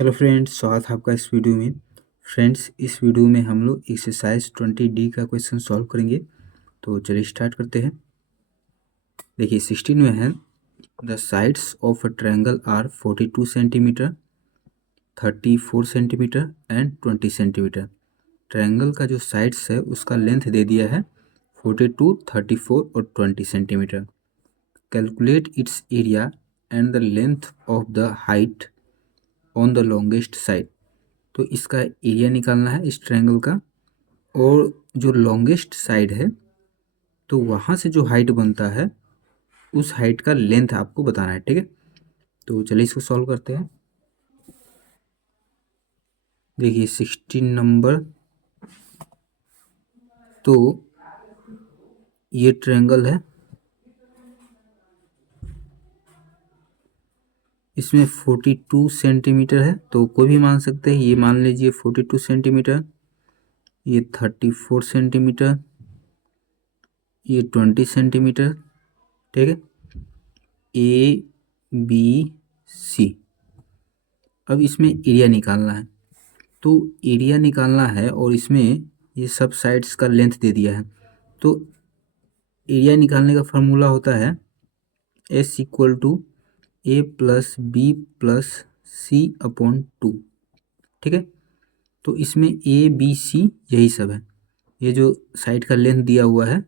Hello friends, स्वागत है आपका इस वीडियो में। फ्रेंड्स, इस वीडियो में हम लोग एक्सरसाइज 20D का क्वेश्चन सॉल्व करेंगे। तो चलिए स्टार्ट करते हैं। देखिए 16 में है, the sides of a triangle are 42 centimetre, 34 centimetre and 20 centimetre. Triangle का जो साइड्स है उसका लेंथ दे दिया है 42, 34 और 20 centimetre. Calculate its area and the length of the height on the longest side. तो इसका एरिया निकालना है इस ट्रायंगल का, और जो लॉन्गेस्ट साइड है तो वहाँ से जो हाइट बनता है उस हाइट का लेंथ आपको बताना है। ठीक है, तो चलिए इसको सॉल्व करते हैं। देखिए 16 नंबर, तो ये ट्रायंगल है, इसमें 42 सेंटीमीटर है, तो कोई भी मान सकते हैं। ये मान लीजिए 42 सेंटीमीटर, ये 34 सेंटीमीटर, ये 20 सेंटीमीटर। ठीक है, ए बी सी। अब इसमें एरिया निकालना है, तो एरिया निकालना है और इसमें ये सब साइड्स का लेंथ दे दिया है। तो एरिया निकालने का फार्मूला होता है S equal to A plus B plus C upon 2। ठीक है, तो इसमें ए बी सी यही सब है। ये जो साइड का लेंथ दिया हुआ है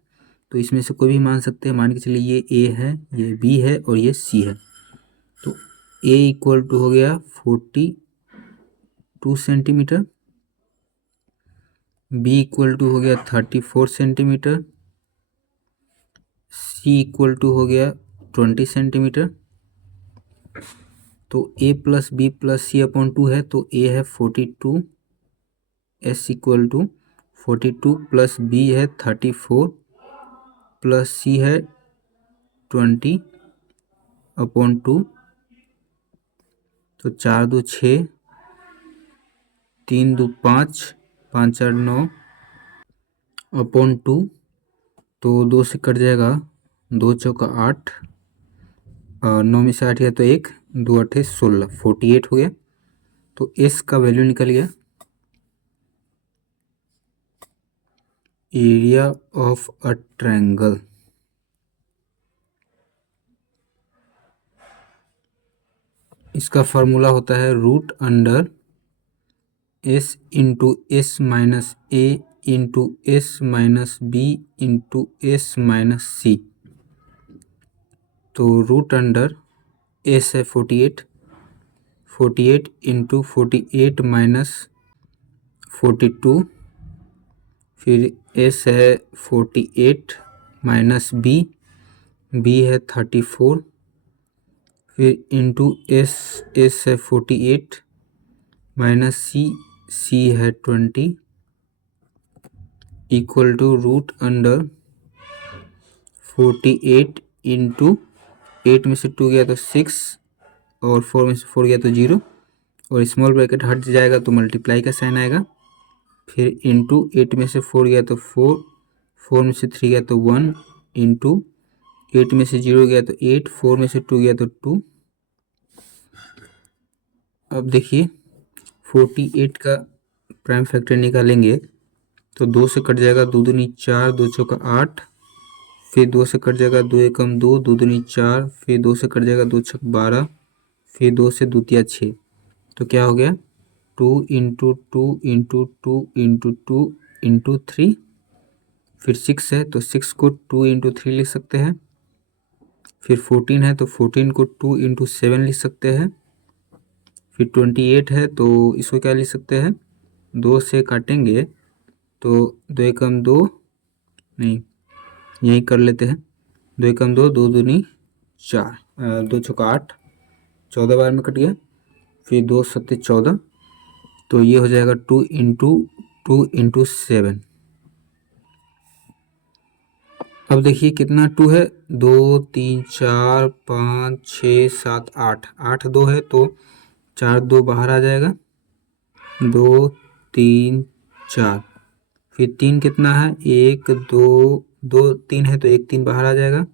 तो इसमें से कोई भी मान सकते हैं। मान के चलिए ये ए है, ये बी है और ये सी है। तो ए इक्वल टू हो गया 42 सेंटीमीटर, बी इक्वल टू हो गया 34 सेंटीमीटर, सी इक्वल टू हो गया 20 सेंटीमीटर। तो A plus B plus C upon 2 है, तो ए है 42, S equal to 42 plus B है 34 प्लस सी है 20 अपॉन 2। तो 4 2 6, 3 2 5, 5 4 9 अपॉन 2। तो 2 से कट जाएगा, 2 चौका 8, 9 में से 8 गया तो 1, 2 8 16, 48 हो गया। तो एस का वैल्यू निकल गया। एरिया ऑफ अ ट्रायंगल, इसका फार्मूला होता है root under S into S minus A into S minus B into S minus C. तो रूट अंडर एस है 48, 48 इंटू 48 माइनस 42, फिर एस है 48 माइनस बी, बी है 34, फिर इंटू एस, एस है 48 माइनस सी, सी है 20 equal to root under 48 into 8 में से 2 गया तो 6 और 4 में से 4 गया तो 0, और स्मॉल ब्रैकेट हट जाएगा तो मल्टीप्लाई का साइन आएगा। फिर इंटू 8 में से 4 गया तो 4, 4 में से 3 गया तो 1, इंटू 8 में से 0 गया तो 8, 4 में से 2 गया तो 2। अब देखिए 48 का प्राइम फैक्टर निकालेंगे तो 2 से कट जाएगा, 2 दूनी 4, 2 चौका 8, फिर 2 से कट जाएगा, 2 एकम 2, 2 दूनी 4, फिर 2 से कट जाएगा, 2 छक 12, फिर 2 से दूतिया 6। तो क्या हो गया, 2 इंटू 2 इंटू 2 इंटू 2 इंटू 3, फिर 6 है तो 6 को 2 इंटू 3 लिख सकते हैं। फिर 14 है तो 14 को 2 इंटू 7 लिख सकते हैं। फिर 28 है तो इसको क्या लिख सकते हैं, 2 से काटेंगे तो 2 एकम 2, नहीं यही कर लेते हैं, 2 एकम 2, 2 दूनी 4, 2 चौका 8, 14 बार में कट गया। फिर 2 सत्ते 14, तो ये हो जाएगा 2 इंटू 7। अब देखिए कितना 2 है, 2 3 4 5 6 7 8, 8 2 है तो 4 2 बाहर आ जाएगा, 2 3 4, फिर 3 कितना है, 1 2 2 3 है तो 1 3 बाहर आ जाएगा,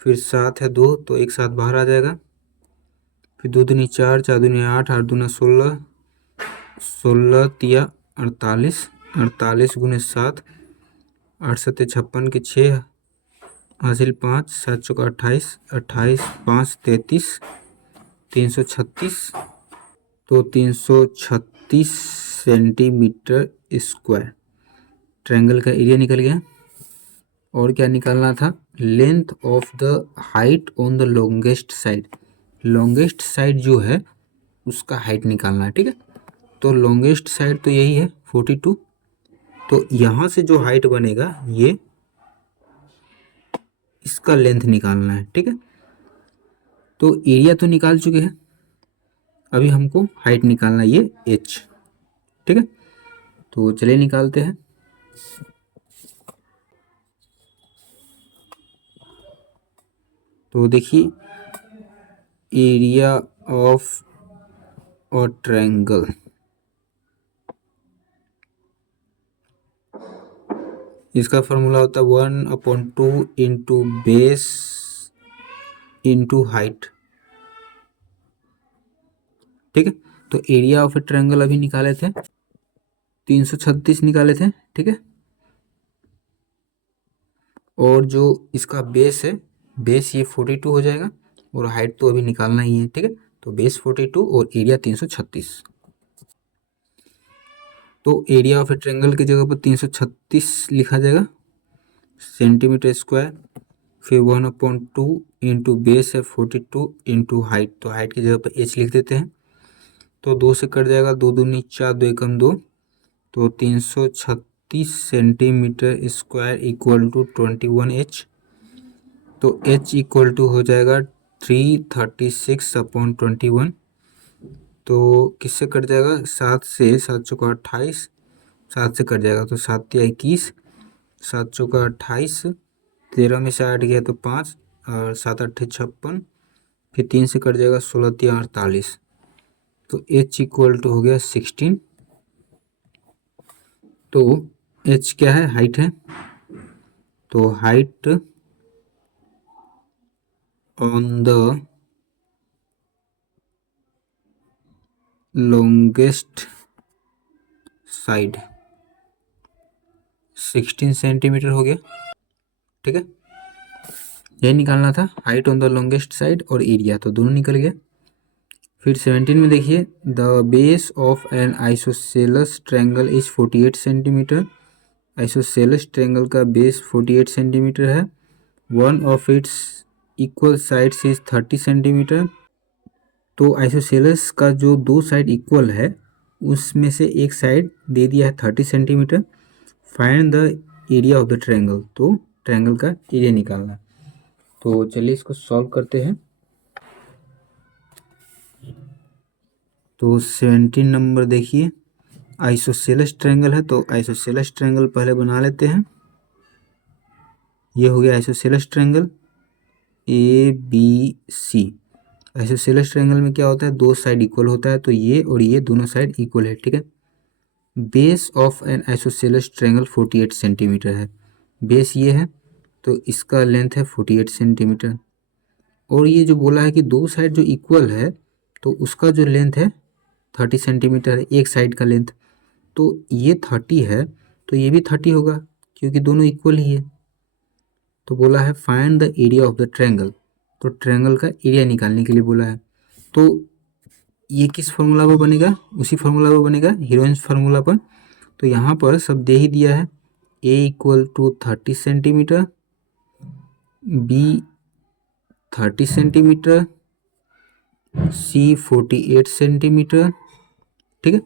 फिर 7 है 2 तो 1 7 बाहर आ जाएगा। फिर 2 दूनी 4, 4 दूनी 8, 8 दूना 16, 16 तिया 48, 48 गुने 7, 8 सत्ते 56 के 6 हासिल 5, 7 चौका 28, 28 5 33, 336। तो 336 सेंटीमीटर स्क्वायर ट्रायंगल का एरिया निकल गया। और क्या निकालना था? Length of the height on the longest side. Longest side जो है उसका हाइट निकालना है, ठीक है। तो लॉन्गेस्ट साइड तो यही है 42। तो यहाँ से जो हाइट बनेगा ये इसका लेंथ निकालना है, ठीक है। तो एरिया तो निकाल चुके हैं, अभी हमको हाइट निकालना है, ये h, ठीक है। तो चलिए निकालते हैं। तो देखिए एरिया ऑफ अ ट्रायंगल, इसका फॉर्मूला होता है 1/2 इंटू बेस इंटू हाइट, ठीक है। तो एरिया ऑफ ए ट्रायंगल अभी निकाले थे 336 निकाले थे, ठीक है। और जो इसका बेस है, बेस ये 42 हो जाएगा और हाइट तो अभी निकालना ही है, ठीक है। तो बेस 42 और एरिया 336। तो एरिया ऑफ ए ट्रायंगल की जगह पर 336 लिखा जाएगा सेंटीमीटर स्क्वायर। फिर 1/2 इंटू बेस है 42 इंटू हाइट, तो हाइट की जगह पर h लिख देते हैं। तो 2 से कट जाएगा, 2 दूनी 4, 2 एकम 2, तो 336 centimetre square equal to 21h। तो h इक्वल टू हो जाएगा 336/21। तो किससे कट जाएगा? 7 से, 7 चौका 28, 7 से कट जाएगा तो 7 तिया 21, 7 चौका 28, 13 में से 8 गया तो 5 और 7 8 56, फिर 3 से कट जाएगा 16 तिया 48। तो h इक्वल टू हो गया 16। तो h क्या है? हाइट है। तो height on the longest side 16 centimetre हो गया, ठीक है। यही निकालना था, height on the longest side और एरिया, तो दोनों निकल गया। फिर 17 में देखिए, the base of N isosceles triangle is 48 centimetre. Isosceles triangle का बेस 48 सेंटीमीटर है। One of its equal sides is 30 centimetre. तो आइसोसेलस का जो दो साइड इक्वल है उसमें से एक साइड दे दिया है 30 centimetre. Find the area of the triangle, तो ट्रायंगल का एरिया निकालना। तो चलिए इसको सॉल्व करते हैं। तो 17 नंबर देखिए, आइसोसेलस ट्रायंगल है, तो आइसोसेलस ट्रायंगल पहले बना लेते हैं। ये हो गया isosceles triangle A B C. Isosceles triangle में क्या होता है? दो साइड इक्वल होता है, तो ये और ये दोनों साइड इक्वल है, ठीक है। Base of N isosceles triangle 48 centimetre है। बेस ये है तो इसका लेंथ है 48 सेंटीमीटर। और ये जो बोला है कि दो साइड जो इक्वल है तो उसका जो लेंथ है 30 सेंटीमीटर है, एक साइड का लेंथ। तो ये 30 है तो ये भी 30 होगा क्योंकि दोनों इक्वल ही है। तो बोला है find the area of the triangle, तो ट्रायंगल का एरिया निकालने के लिए बोला है। तो ये किस फॉर्मूला पर बनेगा? उसी फॉर्मूला पर बनेगा, हीरोइंस फार्मूला पर। तो यहाँ पर सब दे ही दिया है, a equal to 30 centimetre, b 30 centimetre, c 48 centimetre, ठीक है।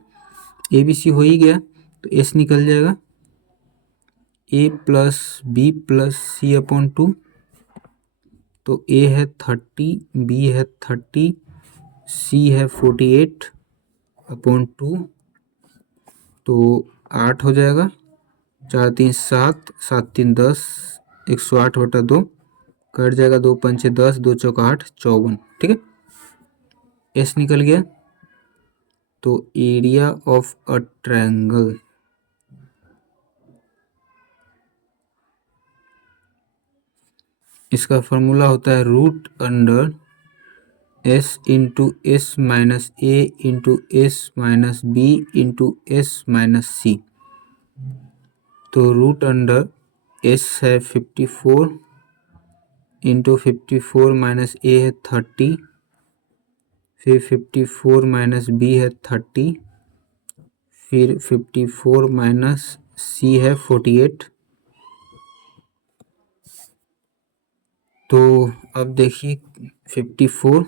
ए बी सी हो ही गया तो s निकल जाएगा a plus B plus C upon 2। तो a है 30, b है 30, c है 48 अपॉन 2, तो 8 हो जाएगा। 4 3 7, 7 3 10, 108/2 कट जाएगा, 2 पंचे 10, 2 चौका 8, 54, ठीक है। एस निकल गया। तो एरिया ऑफ अ ट्रायंगल इसका फॉर्मूला होता है root under S into S minus A into S minus B into S minus C. तो रूट अंडर एस है 54 इंटू 54 माइनस ए है 30, फिर 54 माइनस बी है 30, फिर 54 माइनस सी है 48। तो अब देखिए 54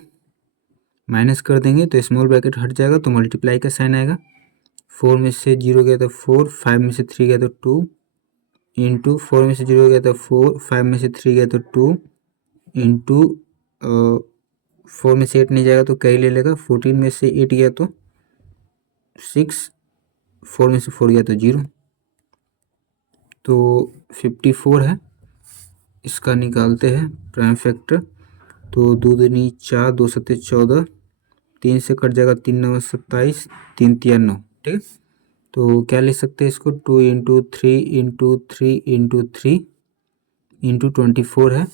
माइनस कर देंगे तो स्मॉल ब्रैकेट हट जाएगा तो मल्टीप्लाई का साइन आएगा। 4 में से 0 गया तो 4, 5 में से 3 गया तो 2 इंटू 4 में से 0 गया तो 4, 5 में से 3 गया तो 2 इंटू 4 में से 8 नहीं जाएगा तो कैरी ले लेगा। 14 में से 8 गया तो 6, 4 में से 4 गया तो 0। तो 54 है, इसका निकालते हैं प्राइम फैक्टर। तो 2 दूनी 4, 2 सत्ते 14, 3 से कट जाएगा 3 9 27, 3 3 9। ठीक है, तो क्या लिख सकते हैं इसको 2 इंटू 3 इंटू 3 इंटू 3 इंटू 24 है।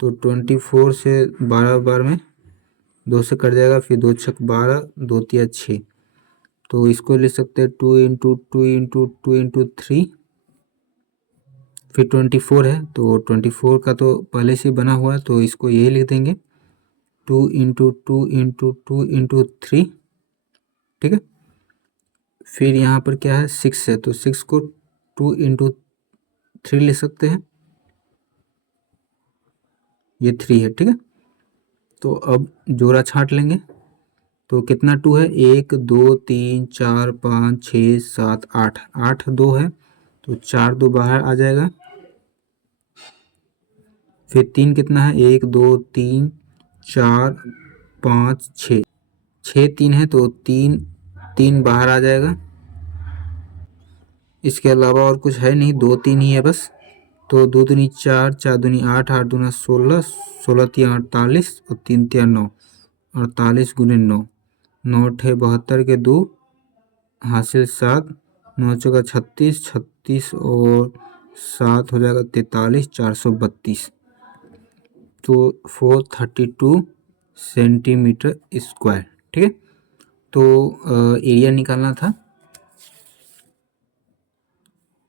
तो 24 से 12 बार में 2 से कट जाएगा, फिर 2 छक 12, 2 तिया 6। तो इसको लिख सकते हैं 2 इंटू 2 इंटू 2 इंटू 3, फिर 24 है तो 24 का तो पहले से बना हुआ है तो इसको यही लिख देंगे 2 इंटू 2 इंटू 2 इंटू 3। ठीक है, फिर यहाँ पर क्या है 6 है तो 6 को 2 इंटू 3 लिख सकते हैं, ये 3 है। ठीक है, तो अब जोड़ा छांट लेंगे तो कितना 2 है 1 2 3 4 5 6 7 8, 8 2 है तो 4 2 बाहर आ जाएगा। फिर 3 कितना है 1 2 3 4 5 6, 6 3 है तो 3 3 बाहर आ जाएगा। इसके अलावा और कुछ है नहीं, 2 3 ही है बस। तो 2 दूनी 4, 4 दूनी 8, 8 दूना 16, 16 तिया 48 और 3 तिया 9, 48 गुने 9, 9 ठे 72 के 2 हासिल 7, 9 चौका 36, 36 और 7 हो जाएगा 43, 432। तो 432 सेंटीमीटर स्क्वायर। ठीक है, तो एरिया निकालना था,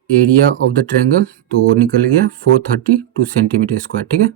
एरिया ऑफ द ट्रायंगल तो निकल गया 432 सेंटीमीटर स्क्वायर। ठीक है।